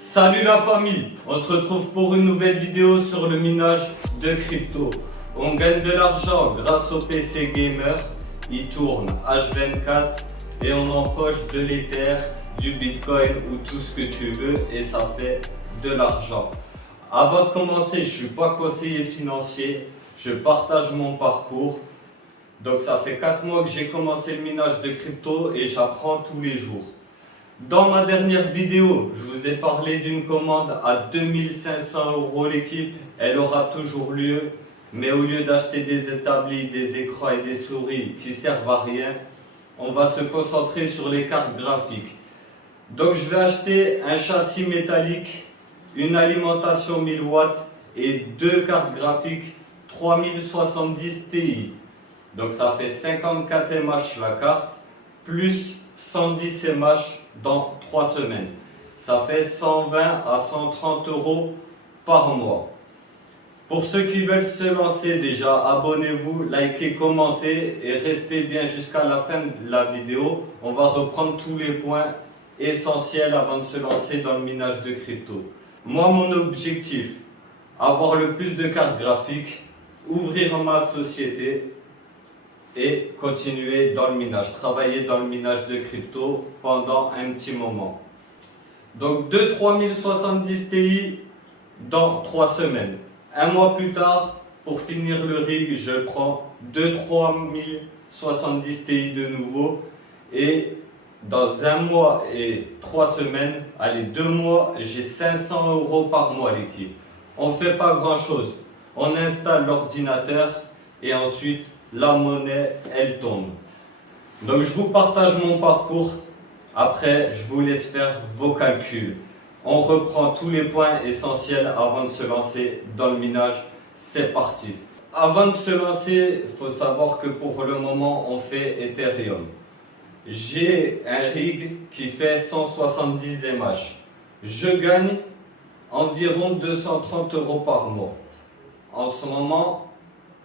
Salut la famille, on se retrouve pour une nouvelle vidéo sur le minage de crypto. On gagne de l'argent grâce au PC gamer, il tourne H24 et on empoche de l'Ether, du Bitcoin ou tout ce que tu veux et ça fait de l'argent. Avant de commencer, je ne suis pas conseiller financier, je partage mon parcours. Donc ça fait 4 mois que j'ai commencé le minage de crypto et j'apprends tous les jours. Dans ma dernière vidéo, je vous ai parlé d'une commande à 2500 € l'équipe. Elle aura toujours lieu, mais au lieu d'acheter des établis, des écrans et des souris qui servent à rien, on va se concentrer sur les cartes graphiques. Donc je vais acheter un châssis métallique, une alimentation 1000 watts et deux cartes graphiques 3070 Ti. Donc ça fait 54 mAh la carte, plus 110 mAh dans 3 semaines. Ça fait 120 à 130 € par mois. Pour ceux qui veulent se lancer déjà, abonnez-vous, likez, commentez et restez bien jusqu'à la fin de la vidéo. On va reprendre tous les points essentiels avant de se lancer dans le minage de crypto. Moi, mon objectif, avoir le plus de cartes graphiques, ouvrir ma société et continuer dans le minage, travailler dans le minage de crypto pendant un petit moment. Donc 2 3070 Ti dans 3 semaines. Un mois plus tard, pour finir le rig, je prends 2 3070 Ti de nouveau et dans un mois et 3 semaines, allez 2 mois, j'ai 500 € par mois l'équipe. On ne fait pas grand chose. On installe l'ordinateur et ensuite la monnaie, elle tombe. Donc je vous partage mon parcours. Après, je vous laisse faire vos calculs. On reprend tous les points essentiels avant de se lancer dans le minage. C'est parti. Avant de se lancer, il faut savoir que pour le moment, on fait Ethereum. J'ai un rig qui fait 170 mAh. Je gagne environ 230 € par mois. En ce moment,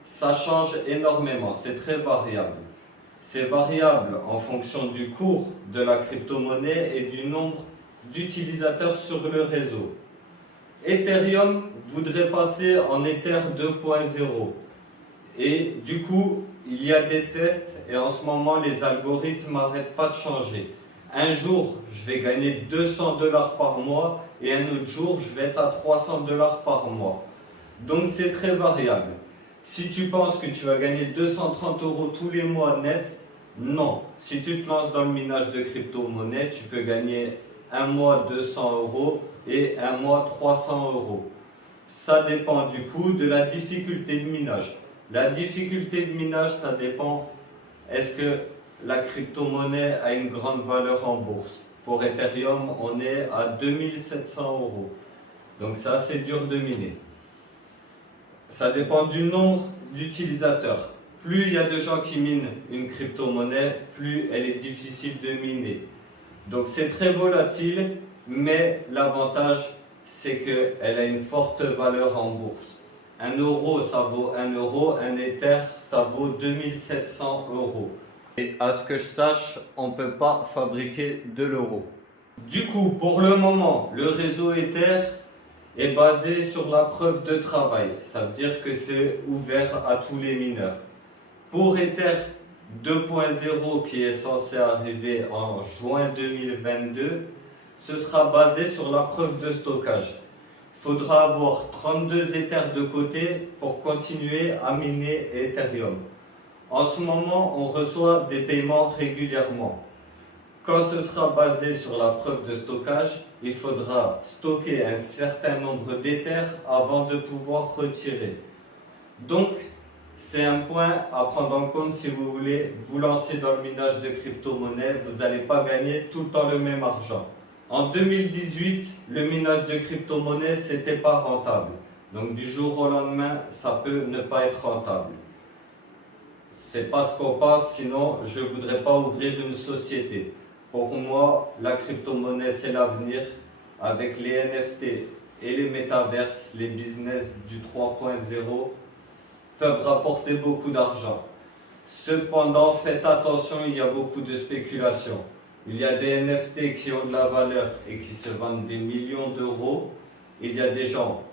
ça change énormément, c'est très variable. C'est variable en fonction du cours de la crypto-monnaie et du nombre d'utilisateurs sur le réseau. Ethereum voudrait passer en Ether 2.0 et du coup, il y a des tests et en ce moment, les algorithmes n'arrêtent pas de changer. Un jour, je vais gagner 200 $ par mois et un autre jour, je vais être à 300 $ par mois. Donc, c'est très variable. Si tu penses que tu vas gagner 230 € tous les mois net, non. Si tu te lances dans le minage de crypto-monnaie, tu peux gagner un mois 200 € et un mois 300 €. Ça dépend du coup de la difficulté de minage. La difficulté de minage, ça dépend, est-ce que la crypto-monnaie a une grande valeur en bourse. Pour Ethereum, on est à 2700 €. Donc c'est assez dur de miner. Ça dépend du nombre d'utilisateurs. Plus il y a de gens qui minent une crypto-monnaie, plus elle est difficile de miner. Donc c'est très volatile, mais l'avantage c'est qu'elle a une forte valeur en bourse. 1 euro, ça vaut 1 euro, un Ether, ça vaut 2700 €. Et à ce que je sache, on ne peut pas fabriquer de l'euro. Du coup, pour le moment, le réseau Ether est basé sur la preuve de travail. Ça veut dire que c'est ouvert à tous les mineurs. Pour Ether 2.0 qui est censé arriver en juin 2022, ce sera basé sur la preuve de stockage. Il faudra avoir 32 Ethers de côté pour continuer à miner Ethereum. En ce moment, on reçoit des paiements régulièrement. Quand ce sera basé sur la preuve de stockage, il faudra stocker un certain nombre d'Ethers avant de pouvoir retirer. Donc, c'est un point à prendre en compte si vous voulez vous lancer dans le minage de crypto-monnaie. Vous n'allez pas gagner tout le temps le même argent. En 2018, le minage de crypto-monnaie, ce n'était pas rentable. Donc, du jour au lendemain, ça peut ne pas être rentable. C'est pas ce qu'on pense, sinon je ne voudrais pas ouvrir une société. Pour moi, la crypto-monnaie, c'est l'avenir. Avec les NFT et les métaverses, les business du 3.0 peuvent rapporter beaucoup d'argent. Cependant, faites attention, il y a beaucoup de spéculation. Il y a des NFT qui ont de la valeur et qui se vendent des millions d'euros. Il y a des gens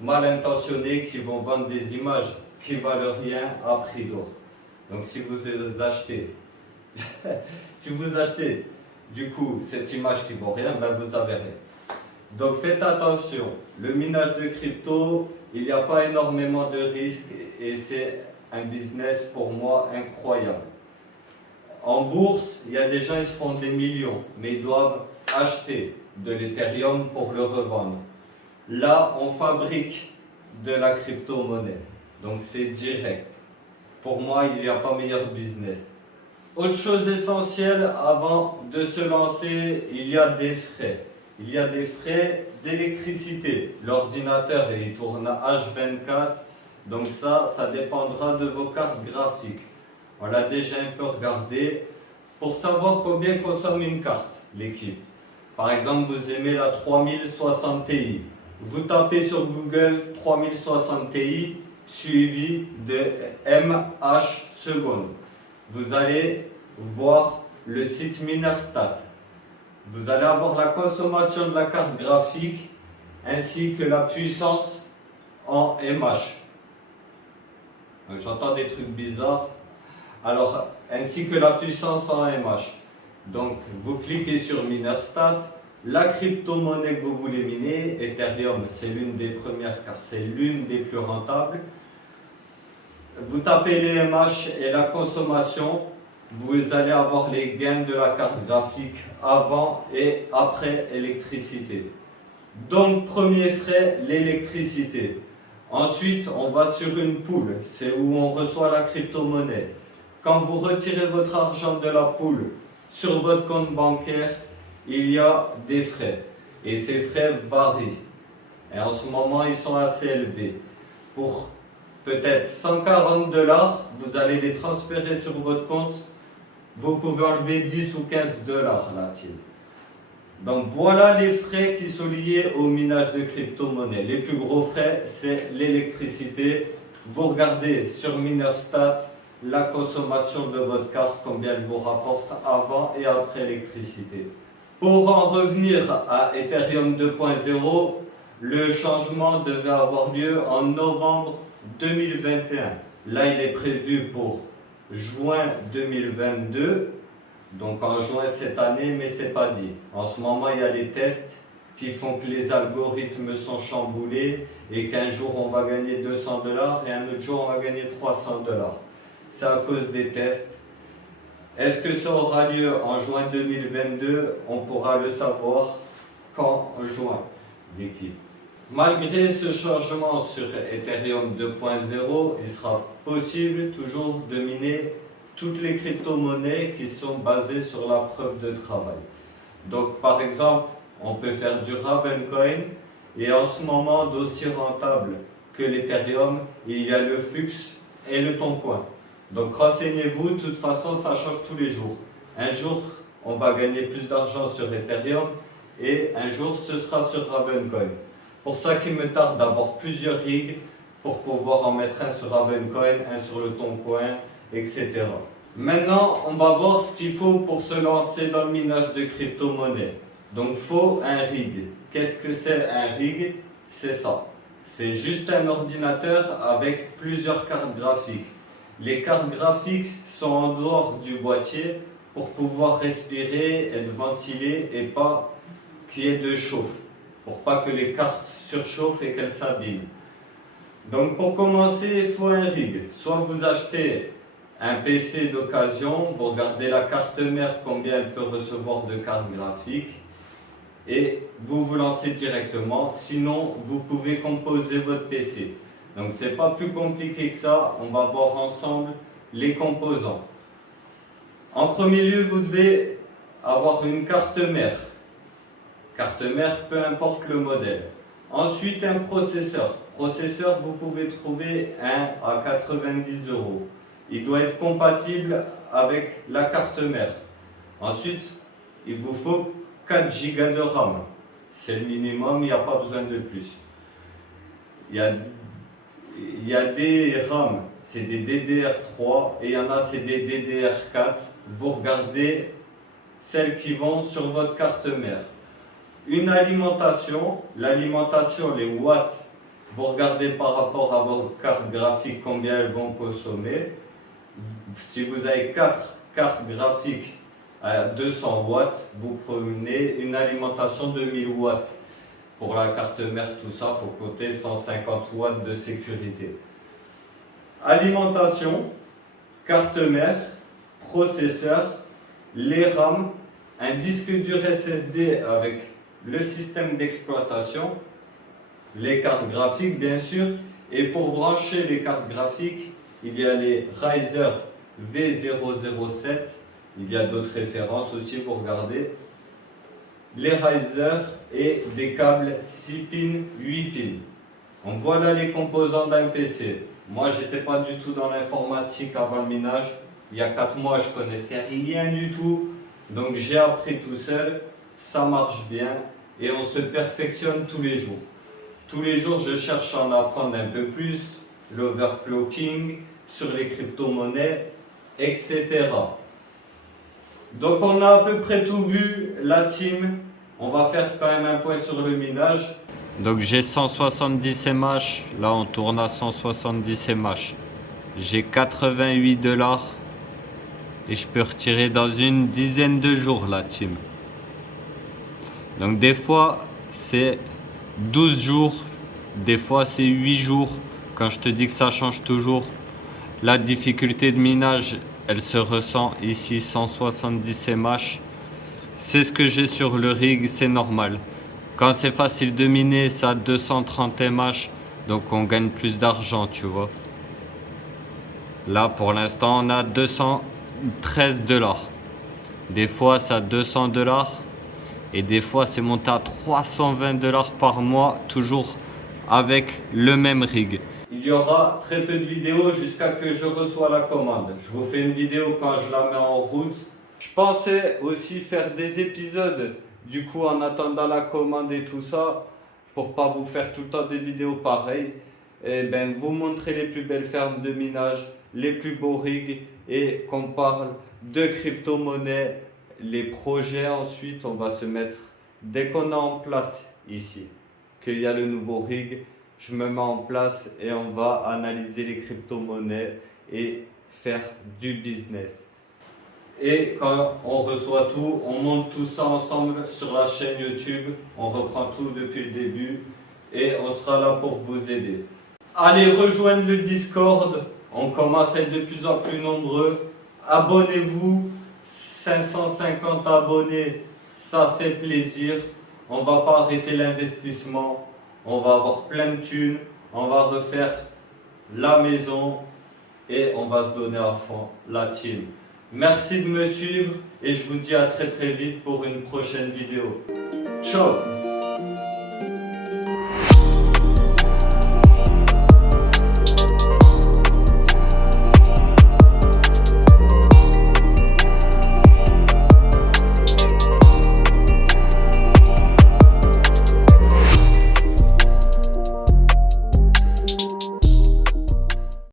mal intentionnés qui vont vendre des images qui valent rien à prix d'or. Donc si vous achetez, si vous achetez du coup cette image qui vaut rien, ben vous avez rien. Donc faites attention, le minage de crypto, il n'y a pas énormément de risques et c'est un business pour moi incroyable. En bourse, il y a des gens qui se font des millions, mais ils doivent acheter de l'Ethereum pour le revendre. Là, on fabrique de la crypto-monnaie, donc c'est direct. Pour moi, il n'y a pas meilleur business. Autre chose essentielle, avant de se lancer, il y a des frais. Il y a des frais d'électricité. L'ordinateur, il tourne à H24, donc ça dépendra de vos cartes graphiques. On l'a déjà un peu regardé. Pour savoir combien consomme une carte, l'équipe. Par exemple, vous aimez la 3060 Ti. Vous tapez sur Google 3060 Ti suivi de mH secondes. Vous allez voir le site Minerstat. Vous allez avoir la consommation de la carte graphique ainsi que la puissance en mH. J'entends des trucs bizarres. Alors, ainsi que la puissance en mH. Donc, vous cliquez sur Minerstat. La crypto-monnaie que vous voulez miner, Ethereum, c'est l'une des premières car c'est l'une des plus rentables. Vous tapez les mH et la consommation. Vous allez avoir les gains de la carte graphique avant et après électricité. Donc, premier frais, l'électricité. Ensuite, on va sur une pool, c'est où on reçoit la crypto-monnaie. Quand vous retirez votre argent de la pool sur votre compte bancaire, il y a des frais. Et ces frais varient. Et en ce moment, ils sont assez élevés. Pour peut-être 140 $, vous allez les transférer sur votre compte. Vous pouvez enlever 10 ou 15 $ là-dessus. Donc voilà les frais qui sont liés au minage de crypto-monnaie. Les plus gros frais, c'est l'électricité. Vous regardez sur Minerstat la consommation de votre carte, combien elle vous rapporte avant et après l'électricité. Pour en revenir à Ethereum 2.0, le changement devait avoir lieu en novembre 2021. Là, il est prévu pour juin 2022. Donc en juin cette année, mais c'est pas dit. En ce moment, il y a les tests qui font que les algorithmes sont chamboulés et qu'un jour on va gagner 200 $ et un autre jour on va gagner 300 $. C'est à cause des tests. Est-ce que ça aura lieu en juin 2022? On pourra le savoir qu'en juin, l'équipe. Malgré ce changement sur Ethereum 2.0, il sera possible toujours de miner toutes les crypto-monnaies qui sont basées sur la preuve de travail. Donc par exemple, on peut faire du Ravencoin et en ce moment d'aussi rentable que l'Ethereum, il y a le FUX et le Toncoin. Donc renseignez-vous, de toute façon ça change tous les jours. Un jour, on va gagner plus d'argent sur Ethereum et un jour ce sera sur Ravencoin. Pour ça qu'il me tarde d'avoir plusieurs rigs pour pouvoir en mettre un sur Ravencoin, un sur le Toncoin, etc. Maintenant, on va voir ce qu'il faut pour se lancer dans le minage de crypto-monnaie. Donc, il faut un rig. Qu'est-ce que c'est un rig? C'est ça. C'est juste un ordinateur avec plusieurs cartes graphiques. Les cartes graphiques sont en dehors du boîtier pour pouvoir respirer, être ventilées et pas qu'il y ait de chauffe. Pour pas que les cartes surchauffent et qu'elles s'abîment. Donc, pour commencer, il faut un rig. Soit vous achetez un PC d'occasion, vous regardez la carte mère, combien elle peut recevoir de cartes graphiques et vous vous lancez directement. Sinon, vous pouvez composer votre PC. Donc, c'est pas plus compliqué que ça. On va voir ensemble les composants. En premier lieu, vous devez avoir une carte mère. Carte mère, peu importe le modèle. Ensuite, un processeur. Processeur, vous pouvez trouver un à 90 €. Il doit être compatible avec la carte mère. Ensuite, il vous faut 4 Go de RAM. C'est le minimum, il n'y a pas besoin de plus. Il y a des RAM, c'est des DDR3 et il y en a, c'est des DDR4. Vous regardez celles qui vont sur votre carte mère. Une alimentation, l'alimentation, les watts, vous regardez par rapport à vos cartes graphiques combien elles vont consommer. Si vous avez 4 cartes graphiques à 200 watts, vous prenez une alimentation de 1000 watts. Pour la carte mère, tout ça, il faut compter 150 watts de sécurité. Alimentation, carte mère, processeur, les RAM, un disque dur SSD avec le système d'exploitation, les cartes graphiques bien sûr, et pour brancher les cartes graphiques, il y a les Ryzer V007, il y a d'autres références aussi, vous regardez, les Ryzer et des câbles 6 pins, 8 pins. Donc voilà les composants d'un PC. Moi j'étais pas du tout dans l'informatique avant le minage, il y a 4 mois je connaissais rien du tout, donc j'ai appris tout seul, ça marche bien et on se perfectionne tous les jours. Tous les jours, je cherche à en apprendre un peu plus, l'overclocking, sur les crypto-monnaies, etc. Donc on a à peu près tout vu, la team. On va faire quand même un point sur le minage. Donc j'ai 170 MH, là on tourne à 170 MH. J'ai 88 $ et je peux retirer dans une dizaine de jours la team. Donc des fois c'est 12 jours, des fois c'est 8 jours. Quand je te dis que ça change toujours, la difficulté de minage, elle se ressent ici, 170 MH. C'est ce que j'ai sur le rig, c'est normal. Quand c'est facile de miner, ça a 230 MH, donc on gagne plus d'argent, tu vois. Là, pour l'instant, on a 213 $. Des fois, ça a 200 $. Et des fois, c'est monté à 320 $ par mois, toujours avec le même rig. Il y aura très peu de vidéos jusqu'à que je reçois la commande. Je vous fais une vidéo quand je la mets en route. Je pensais aussi faire des épisodes, du coup, en attendant la commande et tout ça, pour pas vous faire tout le temps des vidéos pareilles. Et ben, vous montrer les plus belles fermes de minage, les plus beaux rigs et qu'on parle de crypto-monnaie. Les projets ensuite, on va se mettre, dès qu'on est en place ici, qu'il y a le nouveau rig, je me mets en place et on va analyser les crypto-monnaies et faire du business. Et quand on reçoit tout, on monte tout ça ensemble sur la chaîne YouTube, on reprend tout depuis le début et on sera là pour vous aider. Allez rejoindre le Discord, on commence à être de plus en plus nombreux, abonnez-vous. 550 abonnés, ça fait plaisir. On va pas arrêter l'investissement. On va avoir plein de thunes. On va refaire la maison et on va se donner à fond, la team. Merci de me suivre et je vous dis à très vite pour une prochaine vidéo. Ciao!